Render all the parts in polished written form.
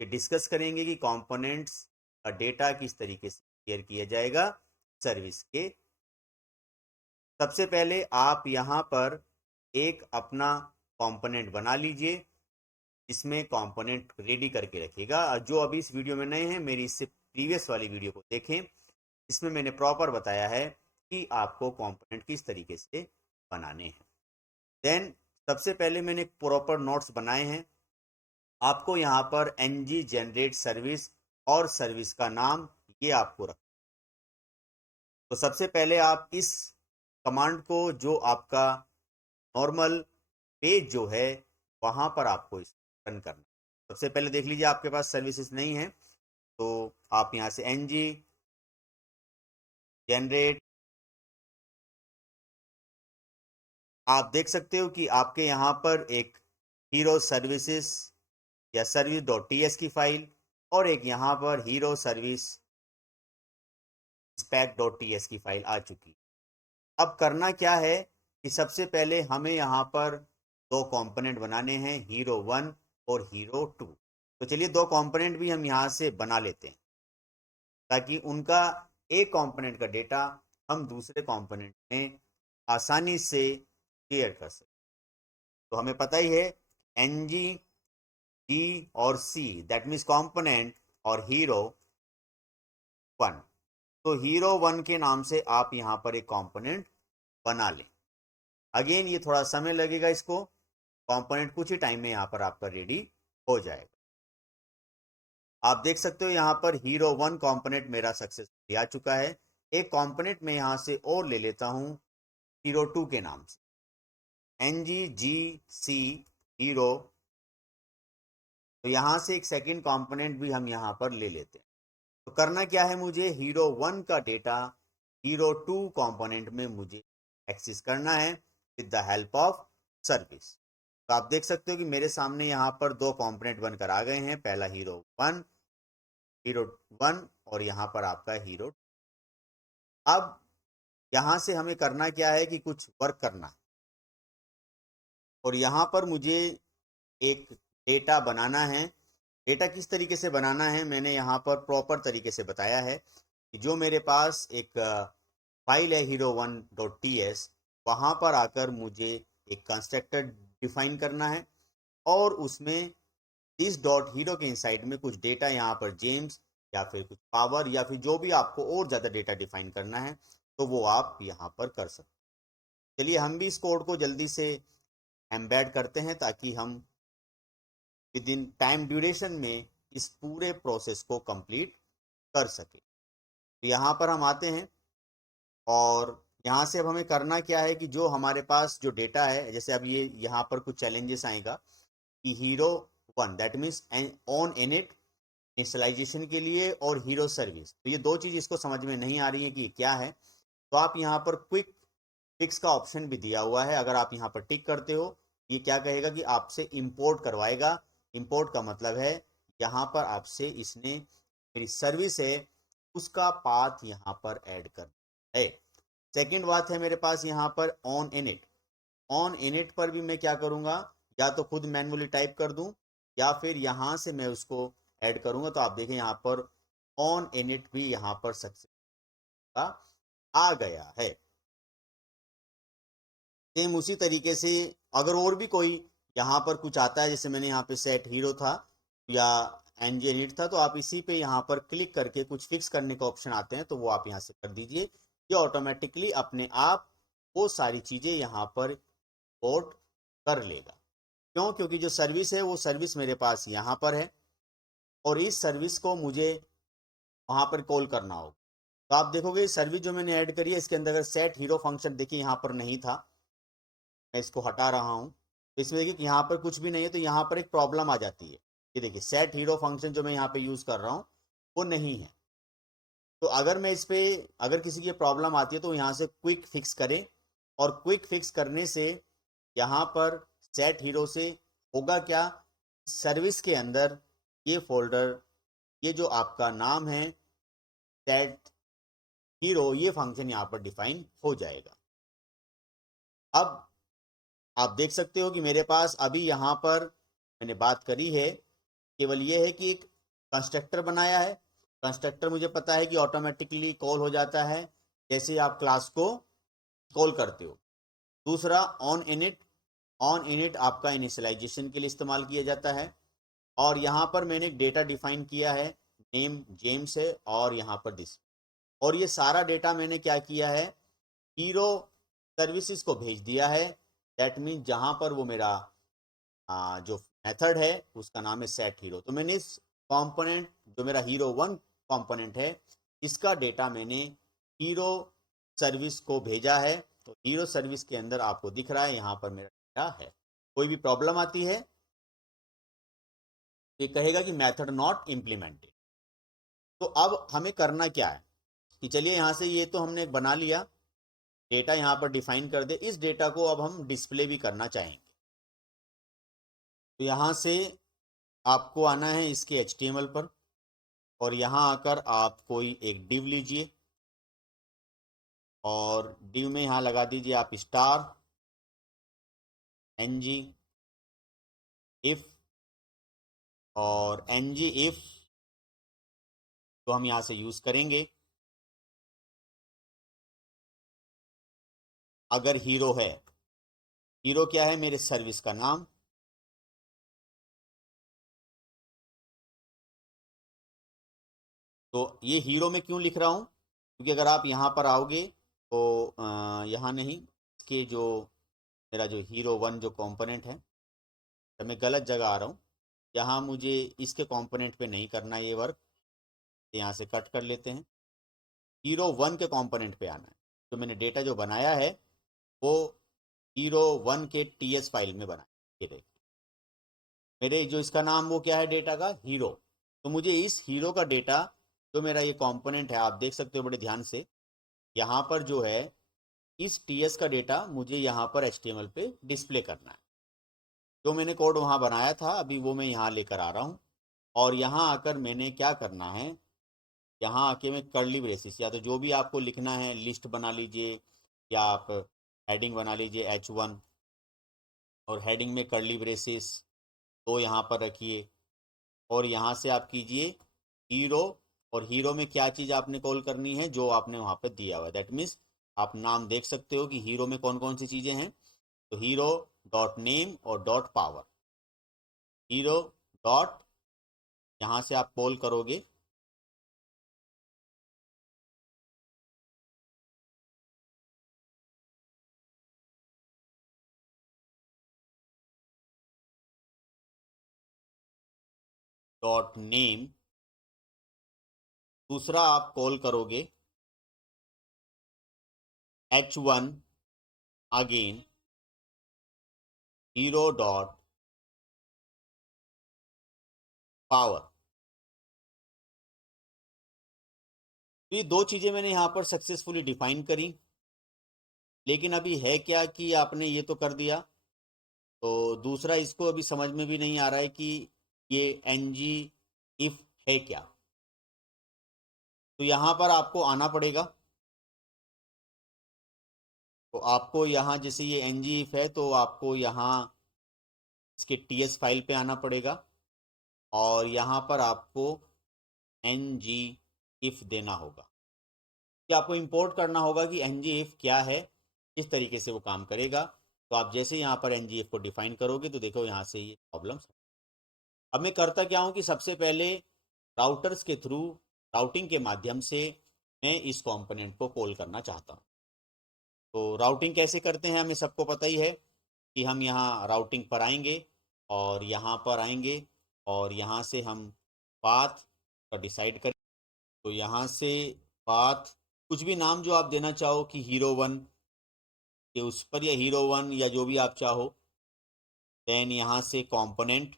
कि डिस्कस करेंगे कि कंपोनेंट्स का डेटा किस तरीके से शेयर किया जाएगा सर्विस के। सबसे पहले आप यहाँ पर एक अपना कंपोनेंट बना लीजिए, इसमें कंपोनेंट रेडी करके रखिएगा। और जो अभी इस वीडियो में नए हैं, मेरी इससे प्रीवियस वाली वीडियो को देखें, इसमें मैंने प्रॉपर बताया है कि आपको कंपोनेंट किस तरीके से बनाने हैं। देन सबसे पहले मैंने प्रॉपर नोट्स बनाए हैं। आपको यहाँ पर ng जनरेट सर्विस और सर्विस का नाम ये आपको रख। तो सबसे पहले आप इस कमांड को, जो आपका नॉर्मल पेज जो है वहाँ पर आपको इस रन करना। सबसे पहले देख लीजिए आपके पास सर्विसेज नहीं है, तो आप यहाँ से ng जनरेट, आप देख सकते हो कि आपके यहाँ पर एक हीरो सर्विसेज या सर्विस डॉट टी की फाइल और एक यहाँ पर hero service SPAC dot T की फाइल आ चुकी। अब करना क्या है कि सबसे पहले हमें यहाँ पर दो कंपोनेंट बनाने हैं, हीरो 1 और हीरो 2। तो चलिए दो कंपोनेंट भी हम यहाँ से बना लेते हैं, ताकि उनका एक कंपोनेंट का डेटा हम दूसरे कंपोनेंट में आसानी से शेयर कर सकें। तो हमें पता ही है एन जी और सी, दैट मीन्स कंपोनेंट और हीरो 1। तो हीरो 1 के नाम से आप यहाँ पर एक कंपोनेंट बना लें। अगेन ये थोड़ा समय लगेगा, इसको कंपोनेंट कुछ ही टाइम में यहाँ पर आपका रेडी हो जाएगा। आप देख सकते हो यहाँ पर हीरो 1 कंपोनेंट मेरा सक्सेसफुली आ चुका है। एक कंपोनेंट में यहाँ से और ले लेता हूँ हीरो 2 के नाम से, NGGC हीरो। तो यहाँ से एक सेकेंड कंपोनेंट भी हम यहाँ पर ले लेते हैं। तो करना क्या है, मुझे हीरो 1 का डेटा हीरो 2 कंपोनेंट में मुझे एक्सेस करना है with the help of service. तो आप देख सकते हो कि मेरे सामने यहाँ पर दो कंपोनेंट बनकर आ गए हैं, पहला हीरो 1 और यहाँ पर आपका हीरो। अब यहाँ से हमें करना क्या है कि कुछ वर्क करना है, और यहाँ पर मुझे एक डेटा बनाना है। डेटा किस तरीके से बनाना है मैंने यहाँ पर प्रॉपर तरीके से बताया है कि जो मेरे पास एक फाइल है hero1.ts, वहाँ पर आकर मुझे एक कंस्ट्रक्टर डिफाइन करना है और उसमें इस डॉट हीरो के इनसाइड में कुछ डेटा, यहाँ पर जेम्स या फिर कुछ पावर या फिर जो भी आपको और ज़्यादा डेटा डिफाइन करना है तो वो आप यहाँ पर कर सकते। चलिए हम भी इस कोड को जल्दी से एम्बेड करते हैं ताकि हम विद इन टाइम ड्यूरेशन में इस पूरे प्रोसेस को कंप्लीट कर सके। तो यहाँ पर हम आते हैं और यहाँ से अब हमें करना क्या है कि जो हमारे पास जो डेटा है, जैसे अब ये यहाँ पर कुछ चैलेंजेस आएगा कि हीरो 1 दैट मीन्स ऑन इनिट इंस्टॉलाइजेशन के लिए और हीरो सर्विस। तो ये दो चीज़ इसको समझ में नहीं आ रही है कि क्या है। तो आप यहाँ पर क्विक फिक्स का ऑप्शन भी दिया हुआ है, अगर आप यहाँ पर टिक करते हो ये क्या कहेगा कि आपसे इंपोर्ट करवाएगा। इंपोर्ट का मतलब है यहाँ पर आपसे इसने मेरी सर्विस है उसका पाथ यहाँ पर ऐड करना है। सेकेंड बात है मेरे पास यहाँ पर ऑन इनिट। ऑन इनिट पर भी मैं क्या करूँगा, या तो खुद मैन्युअली टाइप कर दूँ या फिर यहाँ से मैं उसको ऐड करूँगा। तो आप देखें यहाँ पर ऑन इनिट भी यहाँ पर सक्सेस आ गया है। सेम उसी तरीके से अगर और भी कोई यहाँ पर कुछ आता है, जैसे मैंने यहाँ पे सेट हीरो था या एनजी इनिट था, तो आप इसी पे यहाँ पर क्लिक करके कुछ फिक्स करने का ऑप्शन आते हैं तो वो आप यहाँ से कर दीजिए। ये ऑटोमेटिकली अपने आप वो सारी चीज़ें यहाँ पर पोर्ट कर लेगा। क्यों? क्योंकि जो सर्विस है वो सर्विस मेरे पास यहाँ पर है और इस सर्विस को मुझे वहाँ पर कॉल करना होगा। तो आप देखोगे सर्विस जो मैंने ऐड करी है इसके अंदर अगर सेट हीरो फंक्शन देखिए यहाँ पर नहीं था, मैं इसको हटा रहा हूँ तो इसमें देखिए कि यहाँ पर कुछ भी नहीं है, तो यहाँ पर एक प्रॉब्लम आ जाती है। ये देखिए सेट हीरो फंक्शन जो मैं यहाँ पे यूज़ कर रहा हूँ वो नहीं है। तो अगर मैं इस पर, अगर किसी की प्रॉब्लम आती है तो यहाँ से क्विक फिक्स करें, और क्विक फिक्स करने से यहाँ पर सेट हीरो से होगा क्या, सर्विस के अंदर ये फोल्डर, ये जो आपका नाम है सेट हीरो, ये फंक्शन यहाँ पर डिफाइन हो जाएगा। अब आप देख सकते हो कि मेरे पास अभी यहाँ पर मैंने बात करी है केवल ये है कि एक कंस्ट्रक्टर बनाया है, कंस्ट्रक्टर मुझे पता है कि ऑटोमेटिकली कॉल हो जाता है जैसे आप क्लास को कॉल करते हो। दूसरा ऑन इनिट, ऑन इनिट आपका इनिशियलाइजेशन के लिए इस्तेमाल किया जाता है। और यहाँ पर मैंने एक डेटा डिफाइन किया है, नेम जेम्स है और यहाँ पर दिस, और ये सारा डेटा मैंने क्या किया है, हीरो सर्विसेज को भेज दिया है। दैट मीन्स जहाँ पर वो मेरा जो मेथड है उसका नाम है सेट हीरो। तो मैंने इस कंपोनेंट जो मेरा हीरो1 कंपोनेंट है इसका डेटा मैंने हीरो सर्विस को भेजा है। तो हीरो सर्विस के अंदर आपको दिख रहा है यहाँ पर मेरा डेटा है। कोई भी प्रॉब्लम आती है तो ये कहेगा कि मेथड नॉट इम्प्लीमेंटेड। तो अब हमें करना क्या है कि चलिए यहाँ से ये तो हमने बना लिया, डेटा यहाँ पर डिफाइन कर दे। इस डेटा को अब हम डिस्प्ले भी करना चाहेंगे। तो यहाँ से आपको आना है इसके HTML पर और यहाँ आकर आप कोई एक डिव लीजिए और डिव में यहाँ लगा दीजिए आप स्टार ng if, और ng if तो हम यहाँ से यूज करेंगे अगर हीरो है। हीरो क्या है, मेरे सर्विस का नाम। तो ये हीरो में क्यों लिख रहा हूँ, क्योंकि अगर आप यहाँ पर आओगे तो यहाँ नहीं, इसके जो मेरा जो हीरो1 जो कंपोनेंट है, तो मैं गलत जगह आ रहा हूँ। यहाँ मुझे इसके कंपोनेंट पे नहीं करना ये वर्क, यहाँ से कट कर लेते हैं। हीरो1 के कंपोनेंट पे आना है। तो मैंने डेटा जो बनाया है वो हीरो1 के TS फाइल में बनाया। ये देखिए मेरे जो इसका नाम वो क्या है डेटा का, हीरो। तो मुझे इस हीरो का डेटा जो मेरा ये कंपोनेंट है, आप देख सकते हो बड़े ध्यान से, यहाँ पर जो है इस TS का डेटा मुझे यहाँ पर HTML पे डिस्प्ले करना है। जो मैंने कोड वहाँ बनाया था अभी वो मैं यहाँ लेकर आ रहा हूँ। और यहाँ आकर मैंने क्या करना है, यहाँ आके मैं कर्ली ब्रेसिस, या तो जो भी आपको लिखना है लिस्ट बना लीजिए या आप हेडिंग बना लीजिए H1, और हेडिंग में कर्ली ब्रेसिस तो यहाँ पर रखिए। और यहाँ से आप कीजिए हीरो, और हीरो में क्या चीज़ आपने कॉल करनी है जो आपने वहाँ पर दिया हुआ है। दैट मीन्स आप नाम देख सकते हो कि हीरो में कौन कौन सी चीज़ें हैं। तो हीरो डॉट नेम और डॉट पावर, हीरो डॉट, यहाँ से आप कॉल करोगे डॉट नेम। दूसरा आप कॉल करोगे H1 again hero dot power. तो ये दो चीज़ें मैंने यहाँ पर सक्सेसफुली डिफाइन करी। लेकिन अभी है क्या कि आपने ये तो कर दिया, तो दूसरा इसको अभी समझ में भी नहीं आ रहा है कि ये ng if है क्या। तो यहाँ पर आपको आना पड़ेगा। तो आपको यहाँ जैसे ये ng if है तो आपको यहाँ इसके TS फाइल पे आना पड़ेगा और यहाँ पर आपको ng if देना होगा कि आपको इंपोर्ट करना होगा कि ng if क्या है, किस तरीके से वो काम करेगा। तो आप जैसे यहाँ पर ng if को डिफाइन करोगे तो देखो यहाँ से ये प्रॉब्लम्स। अब मैं करता क्या हूँ कि सबसे पहले राउटर्स के थ्रू, राउटिंग के माध्यम से मैं इस कंपोनेंट को कॉल करना चाहता हूँ। तो राउटिंग कैसे करते हैं हमें सबको पता ही है कि हम यहाँ राउटिंग पर आएंगे और यहाँ पर आएंगे और यहाँ से हम पाथ का डिसाइड करें। तो यहाँ से पाथ कुछ भी नाम जो आप देना चाहो कि हीरो1 के उस पर या हीरो1 या जो भी आप चाहो। देन यहाँ से कंपोनेंट,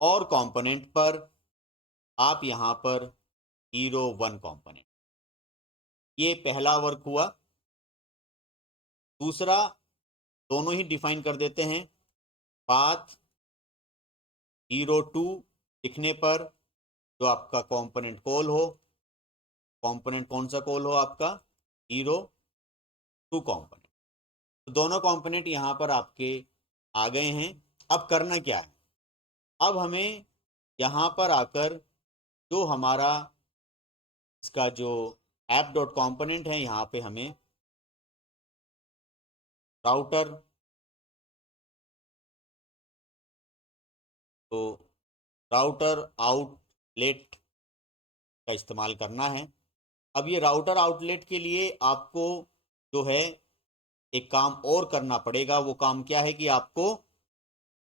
और कंपोनेंट पर आप यहाँ पर हीरो1 कंपोनेंट, ये पहला वर्क हुआ। दूसरा दोनों ही डिफाइन कर देते हैं, पाथ हीरो2 लिखने पर जो आपका कंपोनेंट कॉल हो, कंपोनेंट कौन सा कॉल हो आपका, हीरो2 कंपोनेंट। तो दोनों कंपोनेंट यहाँ पर आपके आ गए हैं। अब करना क्या है, अब हमें यहाँ पर आकर जो हमारा इसका जो ऐप डॉट कॉम्पोनेंट है, यहाँ पे हमें राउटर, तो राउटर आउटलेट का इस्तेमाल करना है। अब ये राउटर आउटलेट के लिए आपको जो है एक काम और करना पड़ेगा। वो काम क्या है कि आपको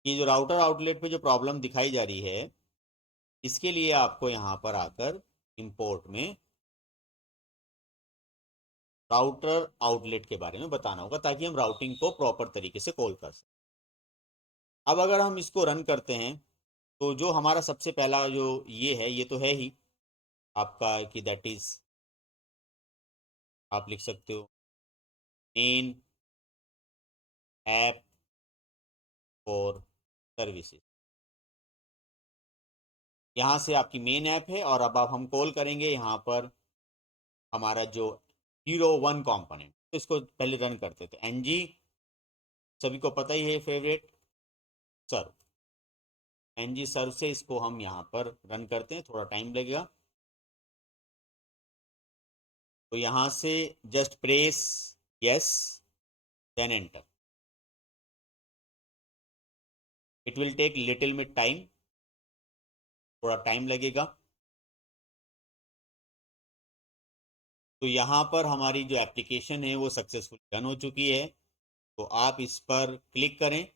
ये जो राउटर आउटलेट पे जो प्रॉब्लम दिखाई जा रही है, इसके लिए आपको यहाँ पर आकर इंपोर्ट में राउटर आउटलेट के बारे में बताना होगा, ताकि हम राउटिंग को प्रॉपर तरीके से कॉल कर सकें। अब अगर हम इसको रन करते हैं, तो जो हमारा सबसे पहला जो ये है, ये तो है ही आपका कि दैट इज, आप लिख सकते हो मेन ऐप फॉर सर्विसेज। यहाँ से आपकी मेन ऐप है, और अब हम कॉल करेंगे यहाँ पर हमारा जो Hero 1 कंपोनेंट, तो इसको पहले रन करते थे। ng, सभी को पता ही है फेवरेट सर्व, ng सर्व से इसको हम यहाँ पर रन करते हैं, थोड़ा टाइम लगेगा। तो यहाँ से just press yes then enter. It will take little bit time, थोड़ा टाइम लगेगा। तो यहाँ पर हमारी जो एप्लीकेशन है वो सक्सेसफुल रन हो चुकी है। तो आप इस पर क्लिक करें।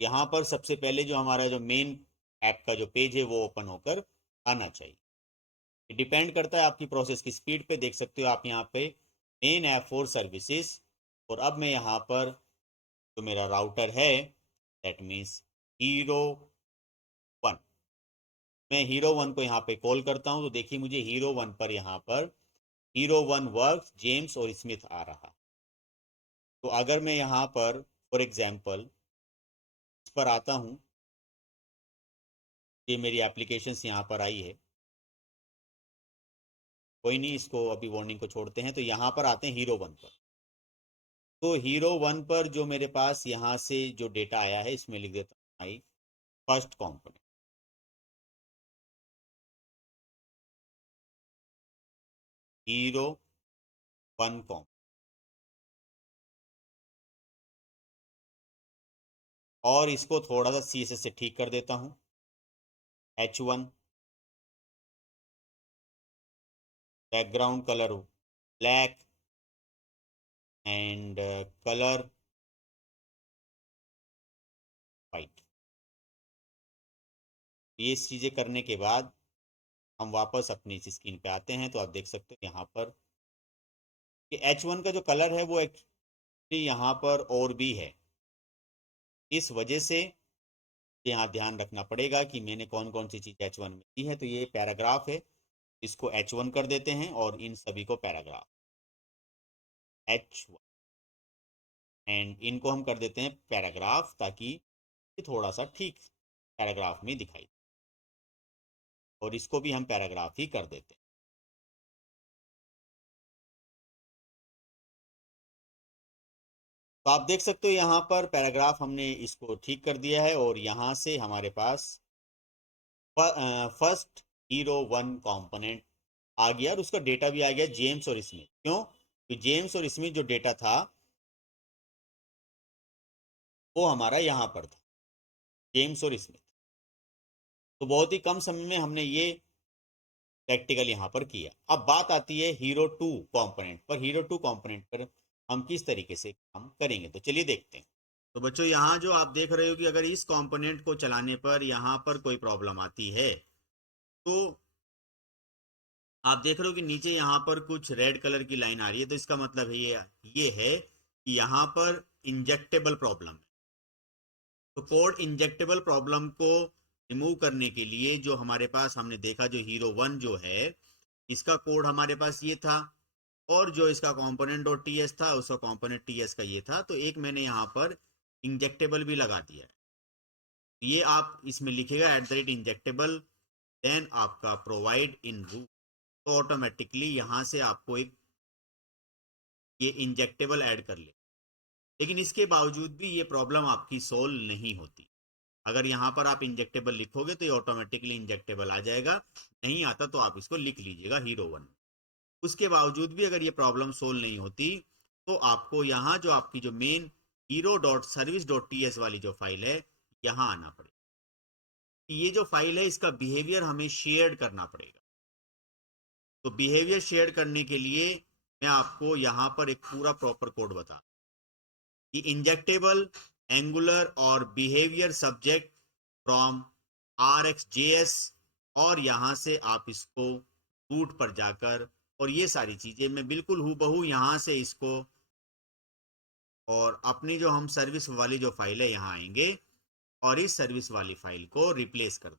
यहाँ पर सबसे पहले जो हमारा जो मेन ऐप का जो पेज है वो ओपन होकर आना चाहिए। डिपेंड करता है आपकी प्रोसेस की स्पीड पे। देख सकते हो आप यहाँ पे मेन ऐप फॉर सर्विसेज, और अब मैं यहाँ पर जो मेरा राउटर है दैट मीन्स Hero 1, मैं Hero 1 को यहाँ पे कॉल करता हूँ। तो देखिए मुझे Hero 1 पर यहाँ पर Hero 1 वर्क्स, जेम्स और स्मिथ आ रहा है। तो अगर मैं यहाँ पर फॉर एग्जांपल इस पर आता हूँ, ये मेरी एप्लीकेशन यहाँ पर आई है, कोई नहीं, इसको अभी वार्निंग को छोड़ते हैं। तो यहाँ पर आते हैं Hero 1 पर। तो Hero 1 पर जो मेरे पास यहाँ से जो डेटा आया है, इसमें लिख देता हूँ my first component, Hero 1 com, और इसको थोड़ा सा CSS से ठीक कर देता हूँ। H1 background colour black and colour white. ये चीज़ें करने के बाद हम वापस अपनी इस स्क्रीन पे आते हैं। तो आप देख सकते हो यहाँ पर कि H1 का जो कलर है वो एक्चुअली यहाँ पर और भी है। इस वजह से यहाँ ध्यान रखना पड़ेगा कि मैंने कौन कौन सी चीज़ H1 में दी है। तो ये पैराग्राफ है, इसको H1 कर देते हैं और इन सभी को पैराग्राफ H1, एंड इनको हम कर देते हैं पैराग्राफ, ताकि ये थोड़ा सा ठीक पैराग्राफ में दिखाई दे। और इसको भी हम पैराग्राफ ही कर देते हैं। तो आप देख सकते हो यहाँ पर पैराग्राफ हमने इसको ठीक कर दिया है, और यहाँ से हमारे पास फर्स्ट Hero 1 कंपोनेंट आ गया, और उसका डेटा भी आ गया जेम्स और स्मिथ। क्यों? कि जेम्स और स्मिथ जो डेटा था वो हमारा यहाँ पर था, जेम्स और स्मिथ। तो बहुत ही कम समय में हमने ये प्रैक्टिकल यहाँ पर किया। अब बात आती है Hero 2 कंपोनेंट पर। Hero 2 कंपोनेंट पर हम किस तरीके से काम करेंगे, तो चलिए देखते हैं। तो बच्चों यहाँ जो आप देख रहे हो कि अगर इस कंपोनेंट को चलाने पर यहाँ पर कोई प्रॉब्लम आती है, तो आप देख रहे हो कि नीचे यहाँ पर कुछ रेड कलर की लाइन आ रही है। तो इसका मतलब है ये है कि यहाँ पर इंजेक्टेबल प्रॉब्लम है। तो कोड इंजेक्टेबल प्रॉब्लम को रिमूव करने के लिए जो हमारे पास हमने देखा, जो Hero 1 जो है इसका कोड हमारे पास ये था, और जो इसका कंपोनेंट डॉट टीएस था उसका कंपोनेंट टीएस का ये था। तो एक मैंने यहाँ पर इंजेक्टेबल भी लगा दिया है। ये आप इसमें लिखेगा @injectable, देन आपका प्रोवाइड इन रूट। तो ऑटोमेटिकली यहाँ से आपको एक ये इंजेक्टेबल ऐड कर ले। लेकिन इसके बावजूद भी ये प्रॉब्लम आपकी सोल्व नहीं होती। अगर यहाँ पर आप इंजेक्टेबल लिखोगे तो ये ऑटोमेटिकली इंजेक्टेबल आ जाएगा, नहीं आता तो आप इसको लिख लीजिएगा हीरो 1। उसके बावजूद भी अगर ये प्रॉब्लम सोल्व नहीं होती तो आपको यहाँ जो आपकी जो मेन hero.service.ts वाली जो फाइल है यहाँ आना पड़ेगा। ये जो फाइल है इसका बिहेवियर हमें शेयर करना पड़ेगा। तो बिहेवियर शेयर करने के लिए मैं आपको यहाँ पर एक पूरा प्रॉपर कोड बता कि इंजेक्टेबल एंगुलर और बिहेवियर सब्जेक्ट फ्रॉम RxJS, और यहाँ से आप इसको रूट पर जाकर और ये सारी चीज़ें मैं बिल्कुल हूबहू यहाँ से इसको और अपनी जो हम सर्विस वाली जो फाइल है यहाँ आएंगे और इस सर्विस वाली फाइल को रिप्लेस कर दो।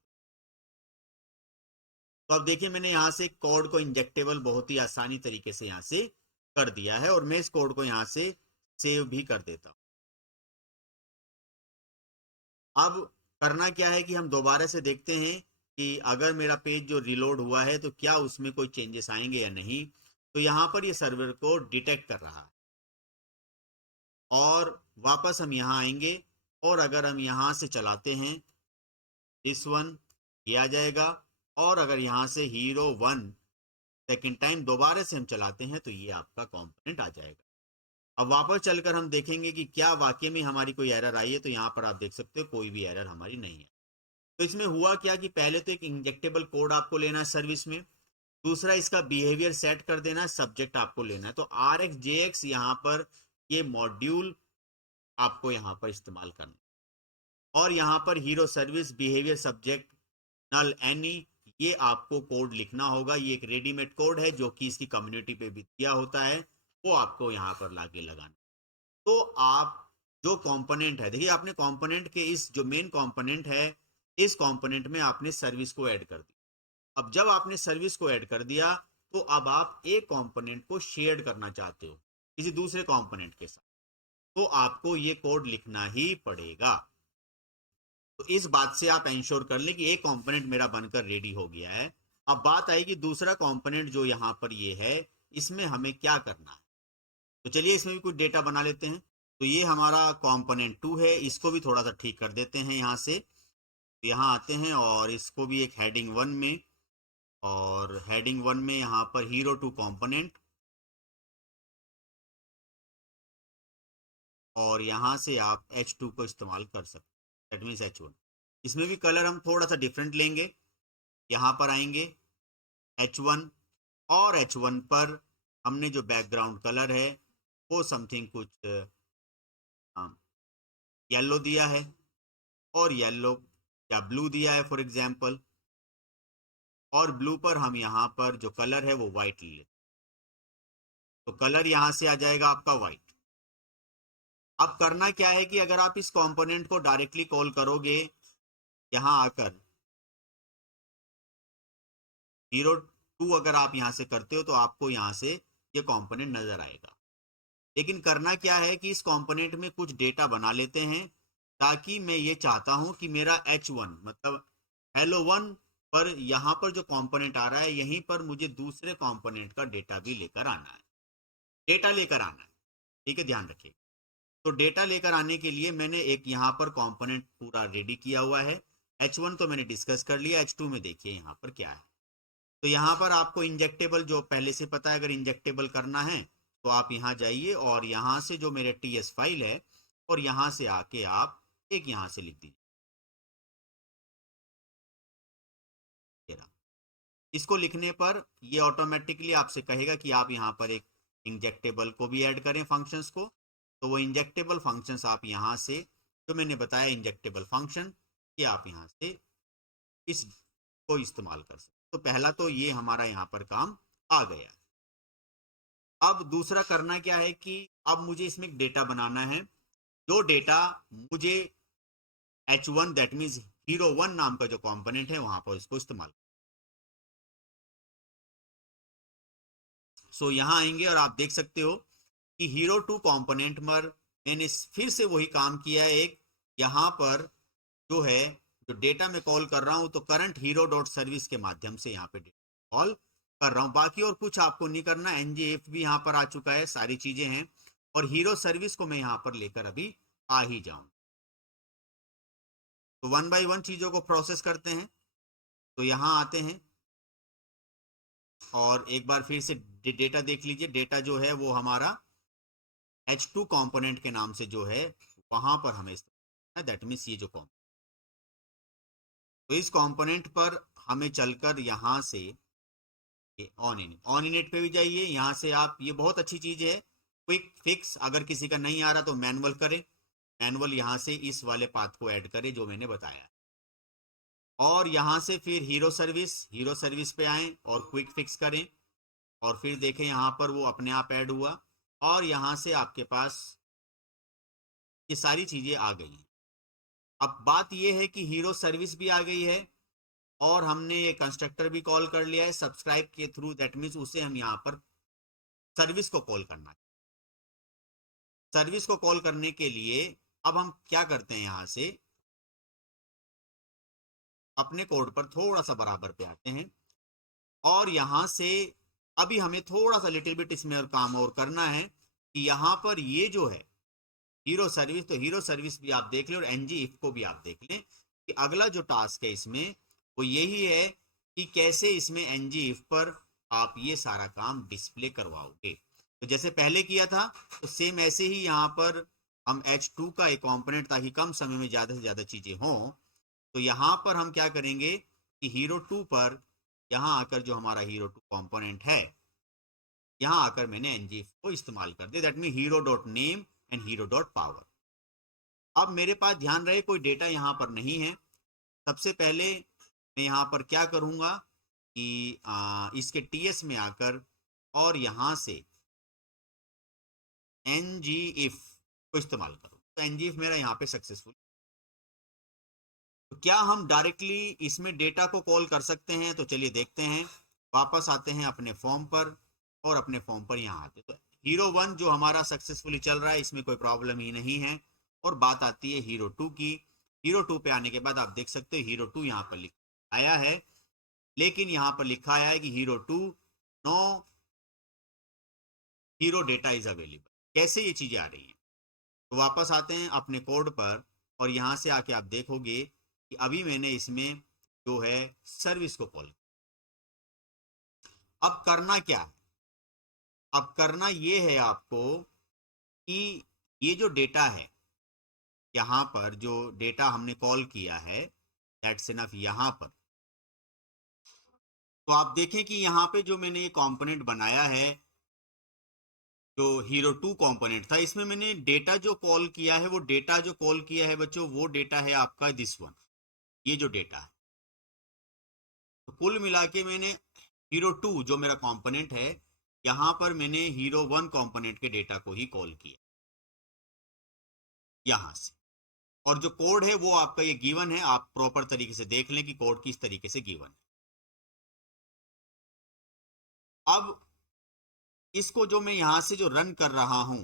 तो अब देखिए मैंने यहाँ से कोड को इंजेक्टेबल बहुत ही आसानी तरीके से यहाँ से कर दिया है और मैं इस कोड को यहाँ से सेव भी कर देता हूँ। अब करना क्या है कि हम दोबारा से देखते हैं कि अगर मेरा पेज जो रिलोड हुआ है तो क्या उसमें कोई चेंजेस आएंगे या नहीं। तो यहाँ पर ये सर्वर को डिटेक्ट कर रहा है और वापस हम यहाँ आएंगे और अगर हम यहाँ से चलाते हैं दिस वन, ये आ जाएगा। और अगर यहाँ से हीरो 1 सेकेंड टाइम दोबारा से हम चलाते हैं तो ये आपका कंपोनेंट आ जाएगा। अब वापस चलकर हम देखेंगे कि क्या वाकई में हमारी कोई एरर आई है। तो यहाँ पर आप देख सकते हो कोई भी एरर हमारी नहीं है। तो इसमें हुआ क्या कि पहले तो एक इंजेक्टेबल कोड आपको लेना है सर्विस में, दूसरा इसका बिहेवियर सेट कर देना, सब्जेक्ट आपको लेना है। तो RxJS यहाँ पर ये मॉड्यूल आपको यहाँ पर इस्तेमाल करना और यहाँ पर हीरो सर्विस बिहेवियर सब्जेक्ट नल एनी ये आपको कोड लिखना होगा। ये एक रेडीमेड कोड है जो कि इसकी कम्युनिटी पे भी दिया होता है, वो आपको यहाँ पर लाके लगाना। तो आप जो कंपोनेंट है, देखिए आपने कंपोनेंट के इस जो मेन कंपोनेंट है इस कंपोनेंट में आपने सर्विस को ऐड कर दिया। अब जब आपने सर्विस को ऐड कर दिया तो अब आप एक कंपोनेंट को शेयर करना चाहते हो किसी दूसरे कंपोनेंट के साथ, तो आपको ये कोड लिखना ही पड़ेगा। तो इस बात से आप इंश्योर कर लें कि एक कंपोनेंट मेरा बनकर रेडी हो गया है। अब बात आएगी दूसरा कंपोनेंट जो यहाँ पर ये है, इसमें हमें क्या करना है। तो चलिए इसमें भी कुछ डेटा बना लेते हैं। तो ये हमारा कंपोनेंट 2 है, इसको भी थोड़ा सा ठीक कर देते हैं यहाँ से। तो यहाँ आते हैं और इसको भी एक हेडिंग 1 में, और हेडिंग 1 में यहाँ पर हीरो 2 कंपोनेंट, और यहाँ से आप H2 को इस्तेमाल कर सकते हैं, दैट मीन्स H1। इसमें भी कलर हम थोड़ा सा डिफरेंट लेंगे। यहाँ पर आएंगे H1 और H1 पर हमने जो बैकग्राउंड कलर है वो समथिंग कुछ येलो दिया है और येलो या ब्लू दिया है फॉर एग्जांपल, और ब्लू पर हम यहाँ पर जो कलर है वो वाइट ले लेते, तो कलर यहाँ से आ जाएगा आपका वाइट। अब करना क्या है कि अगर आप इस कंपोनेंट को डायरेक्टली कॉल करोगे यहाँ आकर हीरो 2 अगर आप यहाँ से करते हो तो आपको यहाँ से ये कंपोनेंट नजर आएगा। लेकिन करना क्या है कि इस कंपोनेंट में कुछ डेटा बना लेते हैं, ताकि मैं ये चाहता हूं कि मेरा H1 मतलब हेलो 1 पर यहाँ पर जो कंपोनेंट आ रहा है यहीं पर मुझे दूसरे कंपोनेंट का डेटा भी लेकर आना है, डेटा लेकर आना है। ठीक है, ध्यान रखिए। तो डेटा लेकर आने के लिए मैंने एक यहाँ पर कंपोनेंट पूरा रेडी किया हुआ है। H1 तो मैंने डिस्कस कर लिया, H2 में देखिए यहाँ पर क्या है। तो यहाँ पर आपको इंजेक्टेबल जो पहले से पता है, अगर इंजेक्टेबल करना है तो आप यहाँ जाइए और यहाँ से जो मेरे TS फाइल है और यहाँ से आके आप एक यहाँ से लिख दीजिए। इसको लिखने पर ये ऑटोमेटिकली आपसे कहेगा कि आप यहाँ पर एक इंजेक्टेबल को भी ऐड करें फंक्शंस को। तो वो इंजेक्टेबल फंक्शंस आप यहाँ से जो मैंने बताया इंजेक्टेबल फंक्शन, ये आप यहाँ से इसको इस्तेमाल कर सकते। तो पहला तो ये हमारा यहाँ पर काम आ गया। अब दूसरा करना क्या है कि अब मुझे इसमें एक डेटा बनाना है, जो डेटा मुझे H1 दैट मीन्स हीरो 1 नाम का जो कंपोनेंट है वहां पर इसको इस्तेमाल। सो यहाँ आएंगे और आप देख सकते हो कि हीरो 2 कंपोनेंट पर मैंने फिर से वही काम किया है। एक यहाँ पर जो है जो डेटा मैं कॉल कर रहा हूँ तो करंट हीरो डॉट सर्विस के माध्यम से यहाँ पे कॉल कर रहा हूँ। बाकी और कुछ आपको नहीं करना। NJF भी यहाँ पर आ चुका है, सारी चीजें हैं। और हीरो सर्विस को मैं यहां पर लेकर अभी आ ही जाऊं। तो 1 बाय 1 चीजों को प्रोसेस करते हैं। तो यहां आते हैं और एक बार फिर से डेटा देख लीजिए। डेटा जो है वो हमारा H2 कंपोनेंट के नाम से जो है वहां पर हमें दैट मीन्स ये जो कंपोनेंट, तो इस कंपोनेंट पर हमें चलकर यहां से ऑन इनिट पे भी जाइए। यहां से आप, ये बहुत अच्छी चीज है, क्विक फिक्स अगर किसी का नहीं आ रहा तो मैनुअल करें। मैनुअल यहां से इस वाले पाथ को ऐड करें जो मैंने बताया, और यहां से फिर हीरो सर्विस पे आए और क्विक फिक्स करें, और फिर देखें यहां पर वो अपने आप ऐड हुआ, और यहां से आपके पास ये सारी चीजें आ गई हैं। अब बात ये है कि हीरो सर्विस भी आ गई है और हमने ये कंस्ट्रक्टर भी कॉल कर लिया है सब्सक्राइब के थ्रू। दैट मीन्स उसे हम यहाँ पर सर्विस को कॉल करना है। सर्विस को कॉल करने के लिए अब हम क्या करते हैं, यहां से अपने कोड पर थोड़ा सा बराबर पे आते हैं, और यहां से अभी हमें थोड़ा सा लिटिल बिट इसमें और काम और करना है कि यहां पर ये जो है हीरो सर्विस, तो हीरो सर्विस भी आप देख लें और एनजी इफ को भी आप देख लें कि अगला जो टास्क है इसमें वो यही है कि कैसे इसमें एनजी इफ पर आप ये सारा काम डिस्प्ले करवाओगे। तो जैसे पहले किया था तो सेम ऐसे ही यहाँ पर हम H2 का एक कंपोनेंट, ताकि कम समय में ज़्यादा से ज़्यादा चीज़ें हों, तो यहाँ पर हम क्या करेंगे कि हीरो 2 पर यहाँ आकर जो हमारा हीरो 2 कंपोनेंट है, यहाँ आकर मैंने एनजीएफ को इस्तेमाल कर दिया। That mean hero dot name and hero dot power. अब मेरे पास ध्यान रहे कोई डेटा यहाँ पर नहीं है। सबसे पहले मैं यहाँ पर क्या करूँगा कि इसके टीएस में आकर और यहाँ से एनजीइफ को इस्तेमाल करूँ, तो एनजीइफ मेरा यहाँ पे सक्सेसफुल। तो क्या हम डायरेक्टली इसमें डेटा को कॉल कर सकते हैं? तो चलिए देखते हैं। वापस आते हैं अपने फॉर्म पर, और अपने फॉर्म पर यहाँ आते, तो हीरो 1 जो हमारा सक्सेसफुली चल रहा है, इसमें कोई प्रॉब्लम ही नहीं है। और बात आती है हीरो 2 की। हीरो 2 पे आने के बाद आप देख सकते हो हीरो 2 यहाँ पर लिखा आया है, लेकिन यहाँ पर लिखा आया है कि hero 2 no hero data is available. कैसे ये चीज़ें आ रही हैं? तो वापस आते हैं अपने कोड पर, और यहाँ से आके आप देखोगे कि अभी मैंने इसमें जो है सर्विस को कॉल। अब करना क्या है? अब करना ये है आपको कि ये जो डेटा है, यहाँ पर जो डेटा हमने कॉल किया है, दैट्स इनफ। यहाँ पर तो आप देखें कि यहाँ पे जो मैंने ये कंपोनेंट बनाया है, जो हीरो 2 कंपोनेंट था, इसमें मैंने डेटा जो कॉल किया है, वो डेटा जो कॉल किया है बच्चों, वो डेटा है आपका दिस वन, ये जो डेटा है। तो कुल मिला के मैंने हीरो 2 जो मेरा कंपोनेंट है, यहाँ पर मैंने हीरो 1 कंपोनेंट के डेटा को ही कॉल किया यहाँ से। और जो कोड है वो आपका ये गिवन है, आप प्रॉपर तरीके से देख लें कि कोड किस तरीके से गिवन है। अब इसको जो मैं यहां से जो रन कर रहा हूं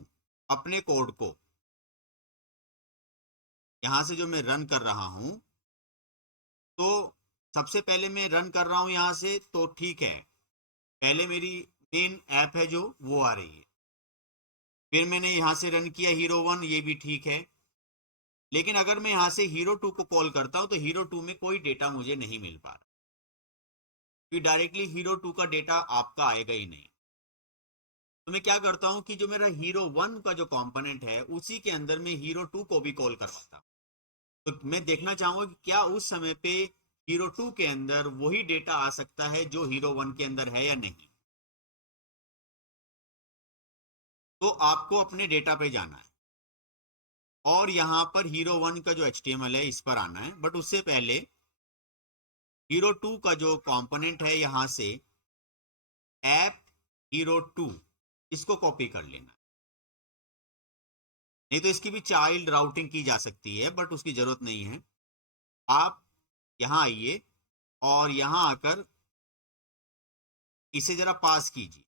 अपने कोड को, यहां से जो मैं रन कर रहा हूं, तो सबसे पहले मैं रन कर रहा हूं यहां से, तो ठीक है, पहले मेरी मेन ऐप है जो वो आ रही है। फिर मैंने यहां से रन किया हीरो 1, ये भी ठीक है। लेकिन अगर मैं यहां से हीरो 2 को कॉल करता हूं तो हीरो 2 में कोई डेटा मुझे नहीं मिल पा रहा, फिर डायरेक्टली हीरो 2 का डेटा आपका आएगा ही नहीं। तो मैं क्या करता हूं कि जो मेरा हीरो 1 का जो कंपोनेंट है, उसी के अंदर मैं हीरो 2 को भी कॉल करवाता हूं। तो मैं देखना चाहूंगा कि क्या उस समय पे हीरो 2 के अंदर वही डेटा आ सकता है जो हीरो 1 के अंदर है या नहीं। तो आपको अपने डेटा पे जाना है और यहाँ पर हीरो 1 का जो HTML है इस पर आना है, बट उससे पहले हीरो 2 का जो कंपोनेंट है, यहाँ से ऐप हीरो 2 इसको कॉपी कर लेना। नहीं तो इसकी भी चाइल्ड राउटिंग की जा सकती है, बट उसकी जरूरत नहीं है। आप यहाँ आइए और यहाँ आकर इसे जरा पास कीजिए।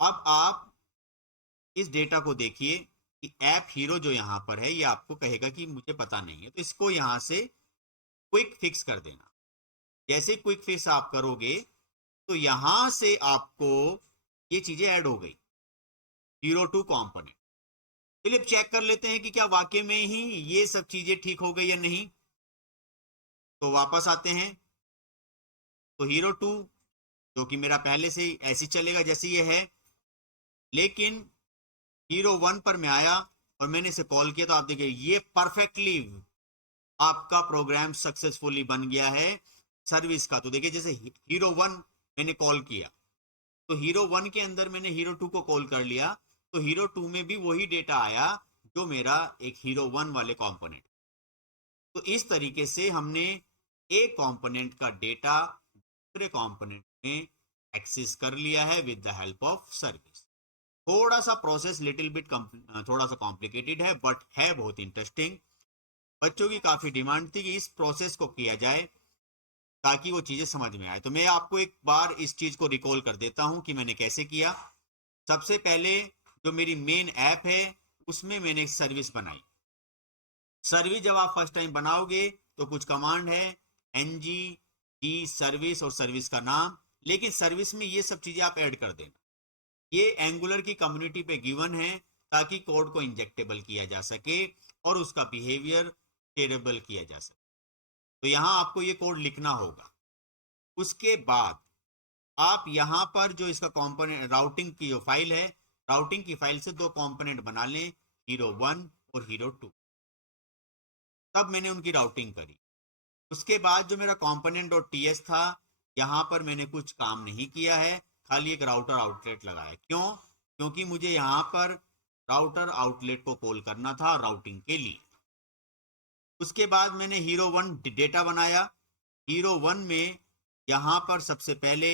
अब आप इस डेटा को देखिए कि ऐप हीरो जो यहाँ पर है, ये आपको कहेगा कि मुझे पता नहीं है, तो इसको यहाँ से क्विक फिक्स कर देना। जैसे क्विक फिक्स आप करोगे तो यहाँ से आपको ये चीजें ऐड हो गई। Hero 2 component. चलिए चेक कर लेते हैं कि क्या वाकई में ही ये सब चीजें ठीक हो गई या नहीं। तो वापस आते हैं, तो हीरो 2 जो कि मेरा पहले से ही ऐसे चलेगा जैसे ये है, लेकिन हीरो 1 पर मैं आया और मैंने इसे कॉल किया, तो आप देखिए ये परफेक्टली आपका प्रोग्राम सक्सेसफुली बन गया है सर्विस का। तो देखिए जैसे हीरो 1 मैंने कॉल किया, तो हीरो 1 के अंदर मैंने हीरो 2 को कॉल कर लिया, तो हीरो 2 में भी वही डेटा आया जो मेरा एक हीरो 1 वाले कंपोनेंट। तो इस तरीके से हमने एक कंपोनेंट का डेटा दूसरे कंपोनेंट में एक्सेस कर लिया है with the help of service. थोड़ा सा प्रोसेस लिटिल बिट थोड़ा सा कॉम्प्लिकेटेड है, बट है बहुत इंटरेस्टिंग। बच्चों की काफ़ी डिमांड थी कि इस प्रोसेस को किया जाए ताकि वो चीज़ें समझ में आए। तो मैं आपको एक बार इस चीज़ को रिकॉल कर देता हूँ कि मैंने कैसे किया। सबसे पहले जो मेरी मेन ऐप है उसमें मैंने एक सर्विस बनाई। सर्विस जब आप फर्स्ट टाइम बनाओगे तो कुछ कमांड है ng की सर्विस और सर्विस का नाम, लेकिन सर्विस में ये सब चीज़ें आप ऐड कर देना। ये एंगुलर की कम्युनिटी पे गिवन है ताकि कोड को इंजेक्टेबल किया जा सके और उसका बिहेवियर टेरेबल किया जा सके। तो यहाँ आपको ये कोड लिखना होगा। उसके बाद आप यहाँ पर जो इसका कंपोनेंट राउटिंग की जो फाइल है, राउटिंग की फाइल से दो कंपोनेंट बना लें, हीरो 1 और हीरो 2। तब मैंने उनकी राउटिंग करी। उसके बाद जो मेरा कंपोनेंट डॉट टीएस था, यहाँ पर मैंने कुछ काम नहीं किया है, खाली एक राउटर आउटलेट लगाया। क्यों? क्योंकि मुझे यहाँ पर राउटर आउटलेट को कॉल करना था राउटिंग के लिए। उसके बाद मैंने हीरो 1 डेटा बनाया। हीरो 1 में यहाँ पर सबसे पहले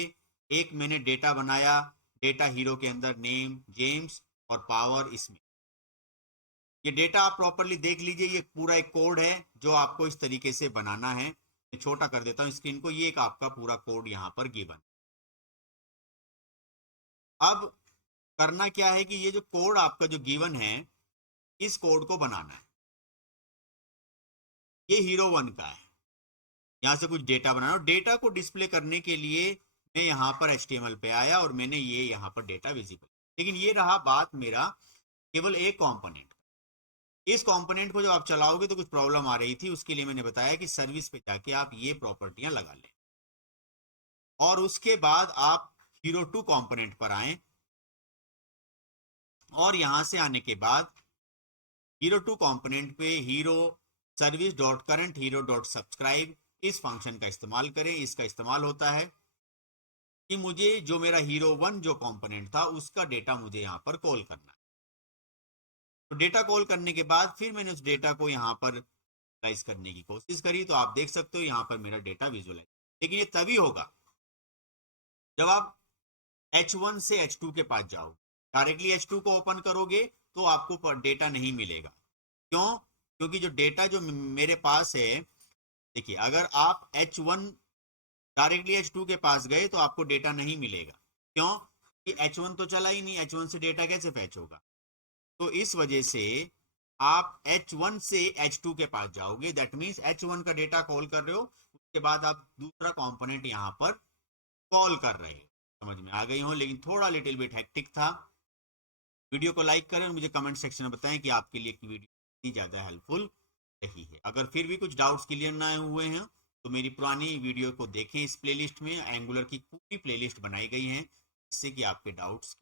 एक मैंने डेटा बनाया, डेटा हीरो के अंदर नेम जेम्स और पावर इसमें। ये डेटा आप प्रॉपरली देख लीजिए, ये पूरा एक कोड है जो आपको इस तरीके से बनाना है। मैं छोटा कर देता हूँ स्क्रीन को, ये एक आपका पूरा कोड यहाँ पर गिवन। अब करना क्या है कि ये जो कोड आपका जो गिवन है, इस कोड को बनाना है। ये हीरो 1 का है, यहाँ से कुछ डेटा बनाना। डेटा को डिस्प्ले करने के लिए मैं यहाँ पर HTML पे आया और मैंने ये यहाँ पर डेटा विजिबल। लेकिन ये रहा बात मेरा केवल एक कंपोनेंट। इस कंपोनेंट को जब आप चलाओगे तो कुछ प्रॉब्लम आ रही थी, उसके लिए मैंने बताया कि सर्विस पे जाके आप ये प्रॉपर्टियां लगा लें और उसके बाद आप हीरो 2 कंपोनेंट पर आए और यहां से आने के बाद हीरो 2 कंपोनेंट पे hero service dot current hero dot subscribe इस फंक्शन का इस्तेमाल करें। इसका इस्तेमाल होता है कि मुझे जो मेरा हीरो 1 जो कंपोनेंट था उसका डेटा मुझे यहाँ पर कॉल करना है। तो डेटा कॉल करने के बाद फिर मैंने उस डेटा को यहाँ पर विजुअलाइज करने की कोशिश करी, तो आप देख सकते हो यहाँ पर मेरा डेटा विजुअलाइज। लेकिन ये तभी होगा जब आप H1 से H2 के पास जाओ। डायरेक्टली H2 को ओपन करोगे तो आपको डेटा नहीं मिलेगा। क्यों? क्योंकि जो डेटा जो मेरे पास है, देखिए अगर आप H1 डायरेक्टली H2 के पास गए तो आपको डेटा नहीं मिलेगा। क्यों? कि H1 तो चला ही नहीं, H1 से डेटा कैसे फैच होगा। तो इस वजह से आप H1 से H2 के पास जाओगे, दैट मीन्स H1 का डेटा कॉल कर रहे हो, उसके बाद आप दूसरा कंपोनेंट यहाँ पर कॉल कर रहे हो। समझ में आ गई हो, लेकिन थोड़ा लिटिल बिट हेक्टिक था। वीडियो को लाइक करें और मुझे कमेंट सेक्शन में बताएं कि आपके लिए वीडियो कितनी ज़्यादा हेल्पफुल रही है। अगर फिर भी कुछ डाउट्स क्लियर ना हुए हैं तो मेरी पुरानी वीडियो को देखें। इस प्लेलिस्ट में एंगुलर की पूरी प्लेलिस्ट बनाई गई है जिससे कि आपके डाउट्स